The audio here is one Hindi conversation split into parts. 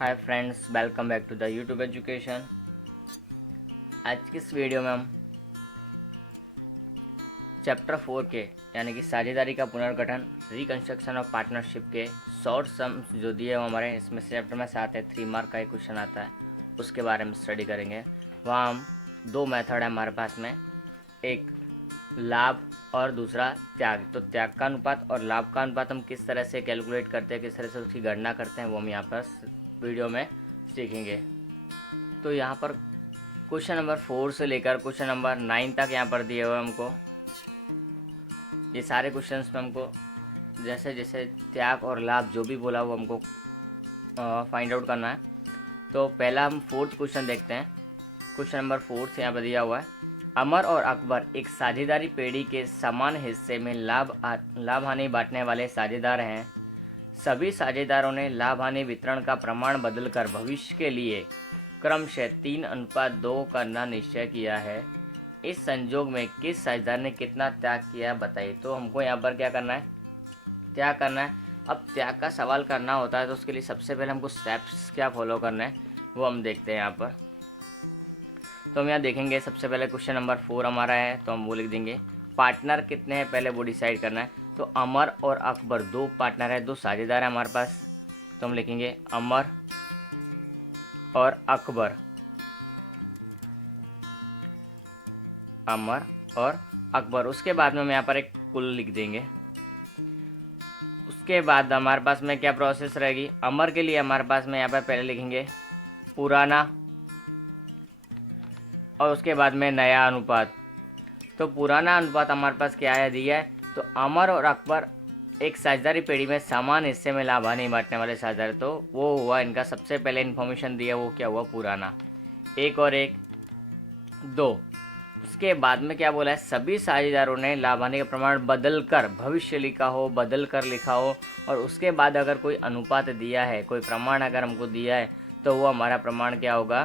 Hi friends, welcome back to the YouTube education. आज की इस वीडियो में हम चैप्टर 4 के यानी कि साझेदारी का पुनर्गठन रिकंस्ट्रक्शन ऑफ पार्टनरशिप के शॉर्ट सम्स जो दिए हुए हमारे इसमें चैप्टर में से आते हैं 3 मार्क का एक क्वेश्चन आता है, उसके बारे में स्टडी करेंगे। वहाँ हम 2 मेथड है हमारे पास में, एक लाभ और दूसरा त्याग। तो त्याग का अनुपात और लाभ का अनुपात हम किस तरह से कैलकुलेट करते हैं, किस तरह से उसकी गणना करते हैं, वो हम यहाँ पर वीडियो में सीखेंगे। तो यहाँ पर क्वेश्चन नंबर 4 से लेकर क्वेश्चन नंबर 9 तक यहाँ पर दिए हुए हमको ये सारे क्वेश्चंस में हमको जैसे जैसे त्याग और लाभ जो भी बोला वो हमको फाइंड आउट करना है। तो पहला हम 4th क्वेश्चन देखते हैं। क्वेश्चन नंबर 4 यहाँ पर दिया हुआ है, अमर और अकबर एक साझेदारी पेड़ी के समान हिस्से में लाभ हानि बांटने वाले साझेदार हैं। सभी साझेदारों ने लाभ हानि वितरण का प्रमाण बदलकर भविष्य के लिए क्रमशः 3:2 करना निश्चय किया है। इस संजोग में किस साझेदार ने कितना त्याग किया बताइए। तो हमको यहाँ पर क्या करना है, त्याग करना है। अब त्याग का सवाल करना होता है तो उसके लिए सबसे पहले हमको स्टेप्स क्या फॉलो करना है वो हम देखते हैं यहाँ पर। तो हम यहाँ देखेंगे, सबसे पहले क्वेश्चन नंबर 4 हमारा है तो हम वो लिख देंगे। पार्टनर कितने हैं पहले वो डिसाइड करना है। तो अमर और अकबर 2 पार्टनर है, 2 साझेदार है हमारे पास। तो हम लिखेंगे अमर और अकबर, अमर और अकबर। उसके बाद में हम यहाँ पर एक कुल लिख देंगे। उसके बाद हमारे पास में क्या प्रोसेस रहेगी, अमर के लिए हमारे पास में यहाँ पर पहले लिखेंगे पुराना और उसके बाद में नया अनुपात। तो पुराना अनुपात हमारे पास क्या है दिया है, तो अमर और अकबर एक साझेदारी पेड़ी में समान हिस्से में लाभ हानि बांटने वाले साझेदार, तो वो हुआ इनका सबसे पहले इन्फॉर्मेशन दिया वो क्या हुआ, पुराना। 1 और 1 2। उसके बाद में क्या बोला है, सभी साझेदारों ने लाभ हानि का प्रमाण बदल कर भविष्य लिखा हो, बदल कर लिखा हो। और उसके बाद अगर कोई अनुपात दिया है, कोई प्रमाण अगर हमको दिया है, तो वो हमारा प्रमाण क्या होगा,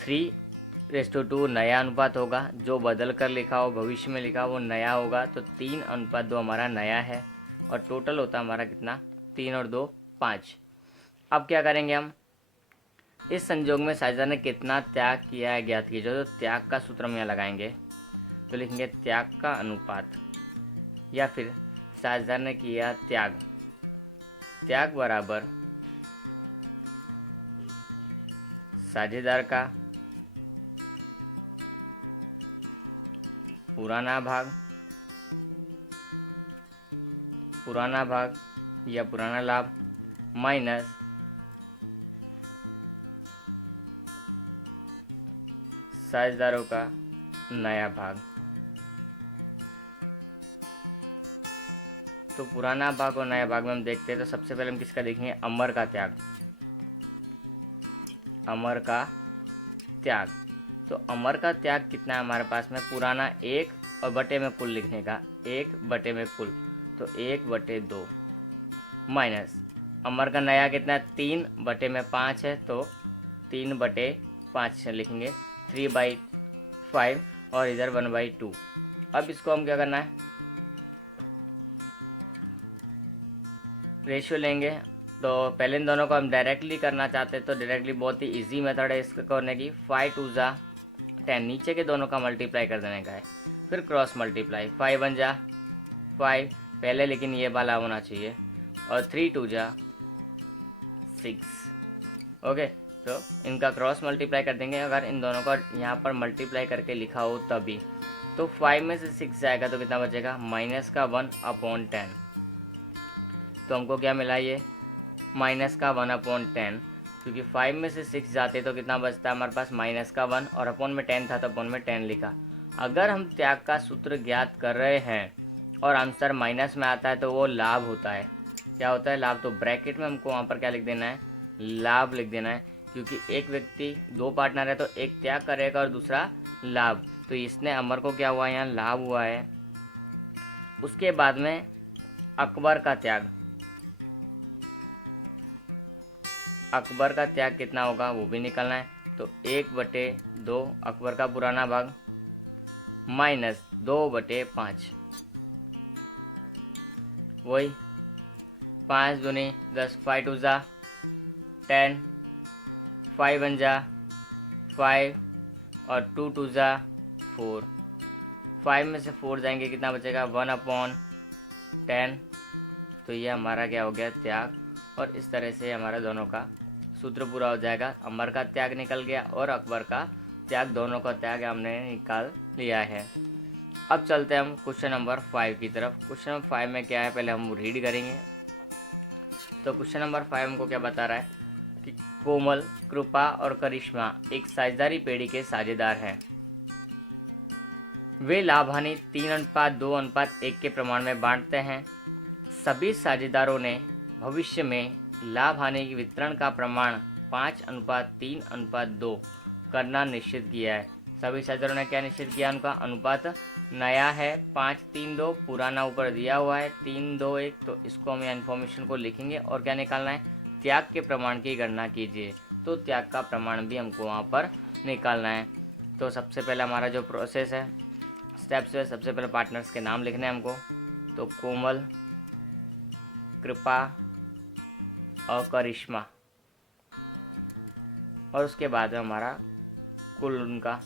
3:2 नया अनुपात होगा। जो बदल कर लिखा हो, भविष्य में लिखा हो, वो नया होगा। तो 3:2 हमारा नया है और टोटल होता हमारा कितना, 3 और 2 5। अब क्या करेंगे हम, इस संजोग में साझेदार ने कितना त्याग किया है ज्ञात कीजिए। तो त्याग का सूत्र हम यहाँ लगाएंगे तो लिखेंगे त्याग का अनुपात या फिर साझेदार ने किया त्याग, त्याग बराबर साझेदार का पुराना भाग या पुराना लाभ माइनस साझेदारों का नया भाग। तो पुराना भाग और नया भाग में हम देखते हैं। तो सबसे पहले हम किसका देखेंगे, अमर का त्याग, अमर का त्याग। तो अमर का त्याग कितना है हमारे पास में, पुराना 1 और बटे में कुल लिखने का, 1 बटे में कुल, तो 1/2 माइनस अमर का नया कितना है, 3 बटे में 5 है, तो 3/5 लिखेंगे, 3/5 और इधर 1/2। अब इसको हम क्या करना है, रेशियो लेंगे। तो पहले इन दोनों को हम डायरेक्टली करना चाहते हैं तो डायरेक्टली बहुत ही इजी मेथड है इसको करने की। 5 2 जा 10, नीचे के दोनों का मल्टीप्लाई कर देने का है, फिर क्रॉस मल्टीप्लाई, 5 1 जा 5 पहले, लेकिन ये वाला होना चाहिए, और 3 2 जा 6। ओके, तो इनका क्रॉस मल्टीप्लाई कर देंगे। अगर इन दोनों का यहाँ पर मल्टीप्लाई करके लिखा हो तभी, तो 5 में से 6 जाएगा तो कितना बचेगा, -1/10। तो हमको क्या मिला, ये -1/10, क्योंकि 5 में से 6 जाते तो कितना बचता है हमारे पास, -1, और अपॉन में 10 था तो अपॉन में 10 लिखा। अगर हम त्याग का सूत्र ज्ञात कर रहे हैं और आंसर माइनस में आता है तो वो लाभ होता है। क्या होता है, लाभ। तो ब्रैकेट में हमको वहाँ पर क्या लिख देना है, लाभ लिख देना है, क्योंकि एक व्यक्ति 2 पार्टनर है तो एक त्याग करेगा और दूसरा लाभ। तो इसने अमर को क्या हुआ, यहाँ लाभ हुआ है। उसके बाद में अकबर का त्याग, अकबर का त्याग कितना होगा वो भी निकलना है। तो 1/2 अकबर का पुराना भाग माइनस 2/5, वही 5 दूनी 10, 5 2 जा 10, 5 1 जा 5 और 2 2 जा 4। 5 में से 4 जाएंगे, कितना बचेगा 1/10। तो ये हमारा क्या हो गया, त्याग। और इस तरह से हमारा दोनों का सूत्र पूरा हो जाएगा। अमर का त्याग निकल गया और अकबर का त्याग, दोनों का त्याग हमने निकाल लिया है। अब चलते हैं हम क्वेश्चन नंबर 5 की तरफ। क्वेश्चन नंबर 5 में क्या है, पहले हम रीड करेंगे। तो क्वेश्चन नंबर 5 हमको क्या बता रहा है कि कोमल, कृपा और करिश्मा एक साझेदारी पेड़ी के साझेदार हैं। वे लाभ हानि 3:2:1 के प्रमाण में बांटते हैं। सभी साझेदारों ने भविष्य में लाभ हानि के वितरण का प्रमाण 5:3:2 करना निश्चित किया है। सभी साझेदारों ने क्या निश्चित किया, उनका अनुपात नया है 5:3:2, पुराना ऊपर दिया हुआ है 3:2:1। तो इसको हम इन्फॉर्मेशन को लिखेंगे और क्या निकालना है, त्याग के प्रमाण की गणना कीजिए। तो त्याग का प्रमाण भी हमको वहाँ पर निकालना है। तो सबसे पहले हमारा जो प्रोसेस है, स्टेप्स है, सबसे पहले पार्टनर्स के नाम लिखने हैं हमको। तो कोमल, कृपा और करिश्मा, और उसके बाद में हमारा कुल उनका।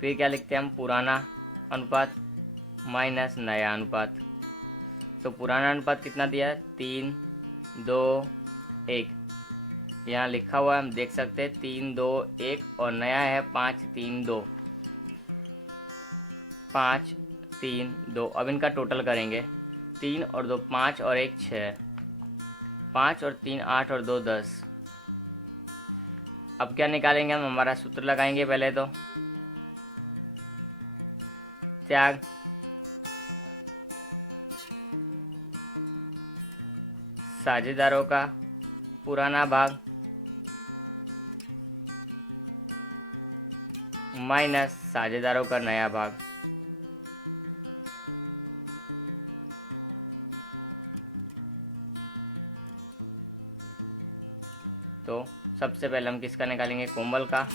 फिर क्या लिखते हैं हम, पुराना अनुपात माइनस नया अनुपात। तो पुराना अनुपात कितना दिया है, 3:2:1। यहाँ लिखा हुआ है, हम देख सकते हैं 3:2:1, और नया है 5:3:2। 5:3:2। अब इनका टोटल करेंगे, 3 और 2 5 और 1 6, 5 और 3 8 और 2 10। अब क्या निकालेंगे हम, हमारा सूत्र लगाएंगे पहले तो। त्याग साझेदारों का पुराना भाग माइनस साझेदारों का नया भाग। तो सबसे पहले हम किसका निकालेंगे, कोमल का।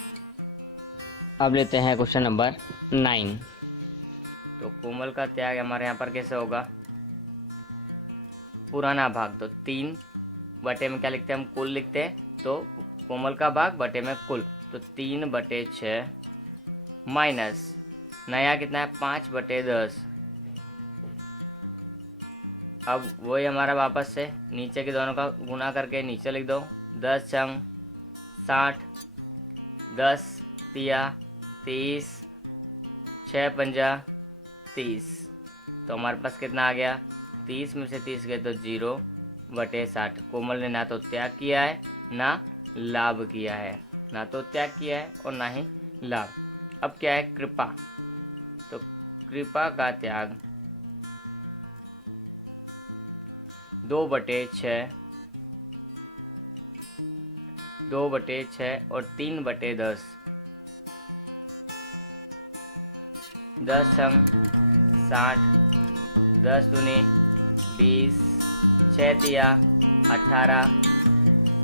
अब लेते हैं क्वेश्चन नंबर 9। तो कोमल का त्याग हमारे यहाँ पर कैसे होगा, पुराना भाग। तो 3 बटे में क्या लिखते हैं हम, कुल लिखते हैं। तो कोमल का भाग बटे में कुल, तो 3/6 माइनस नया कितना है, 5/10। अब वही हमारा वापस से नीचे के दोनों का गुणा करके नीचे लिख दो। 10 छंग 60, 10 तिया 30, 6 पंजा 30। तो हमारे पास कितना आ गया, 30 में से 30 गए तो 0/60। कोमल ने ना तो त्याग किया है ना लाभ किया है, ना तो त्याग किया है और ना ही लाभ। अब क्या है, कृपा। तो कृपा का त्याग 2/6, 2/6 और 3/10। 10 छंग 60, 10 दूनी 20, 6 तिया 18।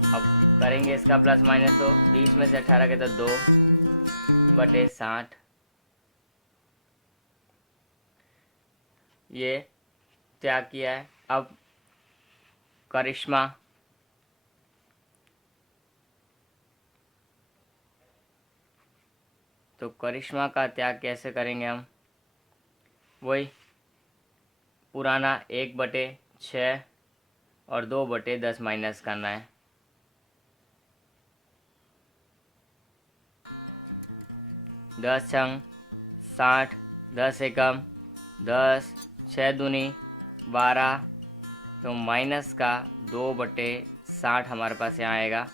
अब करेंगे इसका प्लस माइनस, तो 20 में से 18 के तो 2/60। ये त्याग किया है। अब करिश्मा, तो करिश्मा का त्याग कैसे करेंगे हम, वही पुराना 1/6 और 2/10 माइनस करना है। 10 छंग 60, 10 एकम 10, 6 दूनी 12। तो माइनस का 2/60 हमारे पास यहाँ आएगा,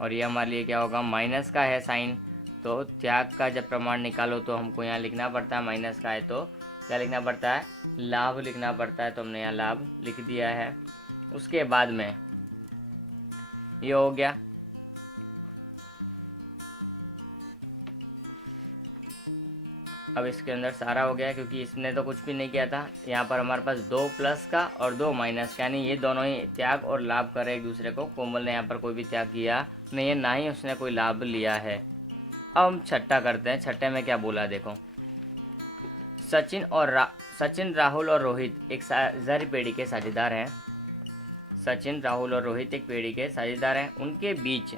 और ये हमारे लिए क्या होगा, माइनस का है साइन। तो त्याग का जब प्रमाण निकालो तो हमको यहाँ लिखना पड़ता है, माइनस का है तो क्या लिखना पड़ता है, लाभ लिखना पड़ता है। तो हमने यहाँ लाभ लिख दिया है। उसके बाद में ये हो गया। अब इसके अंदर सारा हो गया, क्योंकि इसने तो कुछ भी नहीं किया था। यहाँ पर हमारे पास 2 प्लस का और 2 माइनस का, यानी ये दोनों ही त्याग और लाभ कर रहे एक दूसरे को। कोमल ने यहाँ पर कोई भी त्याग किया नहीं है, ना ही उसने कोई लाभ लिया है। अब हम छठा करते हैं। छठे में क्या बोला देखो, सचिन, राहुल और रोहित एक साझेदारी पेड़ी के साझेदार हैं। सचिन, राहुल और रोहित एक पीढ़ी के साझेदार हैं। उनके बीच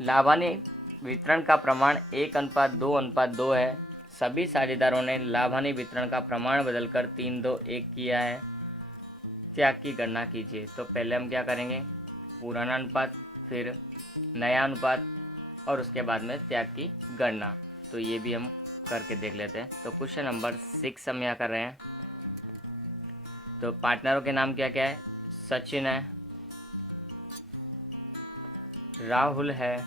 लाभानी वितरण का प्रमाण 1:2:2 है। सभी साझेदारों ने लाभानी वितरण का प्रमाण बदलकर 3:2:1 किया है। त्याग की गणना कीजिए। तो पहले हम क्या करेंगे, पुराना अनुपात, फिर नया अनुपात और उसके बाद में त्याग की गणना। तो ये भी हम करके देख लेते हैं। तो क्वेश्चन नंबर 6 हम यहाँ कर रहे हैं। तो पार्टनरों के नाम क्या क्या है, सचिन है, राहुल है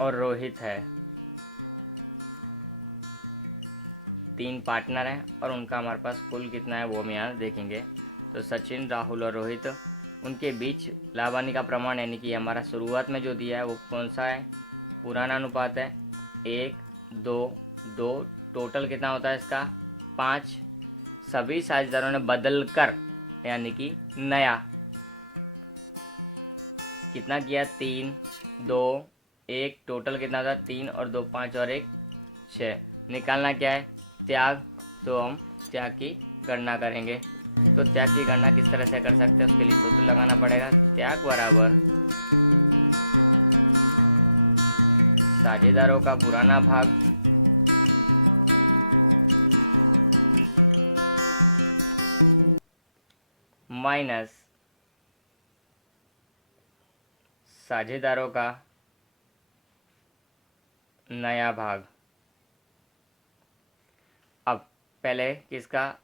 और रोहित है। 3 पार्टनर हैं और उनका हमारे पास कुल कितना है वो हम यहाँ देखेंगे। तो सचिन, राहुल और रोहित, उनके बीच लाभानी का प्रमाण यानी कि हमारा शुरुआत में जो दिया है वो कौन सा है, पुराना अनुपात है 1:2:2। टोटल कितना होता है इसका 5। सभी साझेदारों ने बदल कर यानी कि नया कितना किया 3:2:1। टोटल कितना था 3 और 2 5 और 1 6। निकालना क्या है त्याग। तो हम त्याग की गणना करेंगे। तो त्याग की गणना किस तरह से कर सकते हैं, उसके लिए सूत्र लगाना पड़ेगा। त्याग बराबर साझेदारों का पुराना भाग माइनस साझेदारों का नया भाग। अब पहले किसका,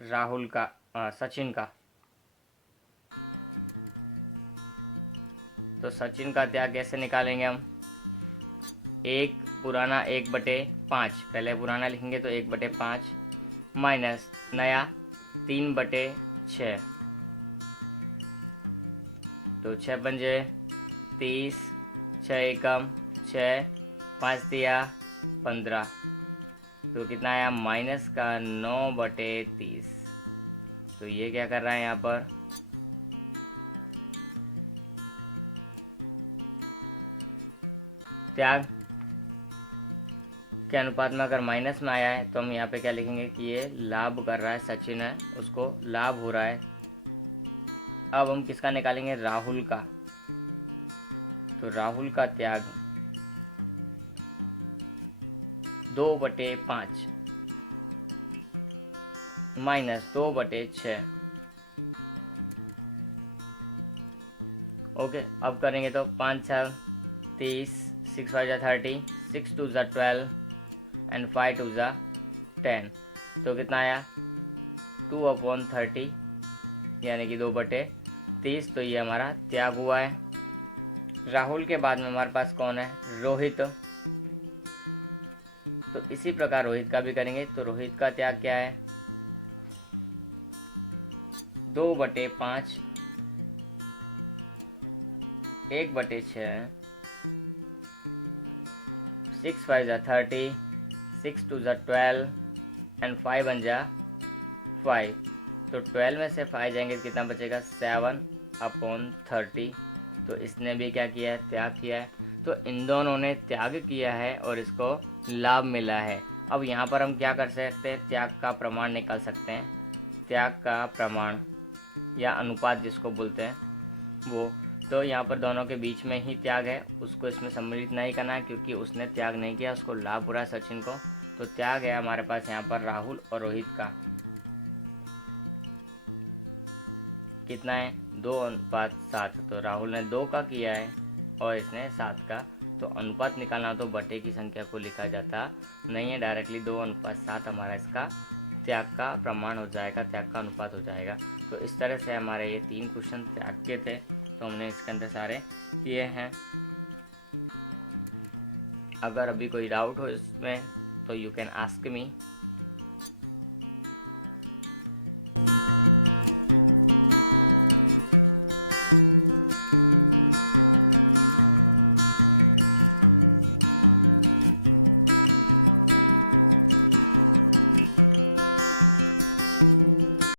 राहुल का, सचिन का। तो सचिन का त्याग कैसे निकालेंगे हम, एक पुराना 1/5, पहले पुराना लिखेंगे तो 1/5 माइनस नया 3/6। तो 6 पंजे 30, 6 एकम 6, 5 दिया 15। तो कितना आया माइनस का 9/30। तो ये क्या कर रहा है यहाँ पर, त्याग के अनुपात में अगर माइनस में आया है तो हम यहाँ पे क्या लिखेंगे कि ये लाभ कर रहा है, सचिन है उसको लाभ हो रहा है। अब हम किसका निकालेंगे, राहुल का। तो राहुल का त्याग 2/5 माइनस 2/6। ओके, अब करेंगे तो 5 6 30, 6 5 30, 6 2 12 एंड 5 2 10। तो कितना आया 2/30 यानी कि 2/30। तो ये हमारा त्याग हुआ है। राहुल के बाद में हमारे पास कौन है, रोहित। तो इसी प्रकार रोहित का भी करेंगे। तो रोहित का त्याग क्या है 2/5 1/6, 6 5 30, 6 2 12 एंड 5 1 5। तो 12 में से 5 जाएंगे तो कितना बचेगा 7/30। तो इसने भी क्या किया है, त्याग किया है। तो इन दोनों ने त्याग किया है और इसको लाभ मिला है। अब यहाँ पर हम क्या कर सकते हैं, त्याग का प्रमाण निकाल सकते हैं। त्याग का प्रमाण या अनुपात जिसको बोलते हैं वो। तो यहाँ पर दोनों के बीच में ही त्याग है, उसको इसमें सम्मिलित नहीं करना है क्योंकि उसने त्याग नहीं किया, उसको लाभ हो रहा है सचिन को। तो त्याग है हमारे पास यहाँ पर राहुल और रोहित का कितना है 2:7। तो राहुल ने 2 का किया है और इसने 7 का। तो अनुपात निकालना तो बटे की संख्या को लिखा जाता नहीं है, डायरेक्टली 2:7 हमारा इसका त्याग का प्रमाण हो जाएगा, त्याग का अनुपात हो जाएगा। तो इस तरह से हमारे ये 3 क्वेश्चन त्याग के थे, तो हमने इसके अंदर सारे किए हैं। अगर अभी कोई डाउट हो इसमें तो यू कैन आस्क मी।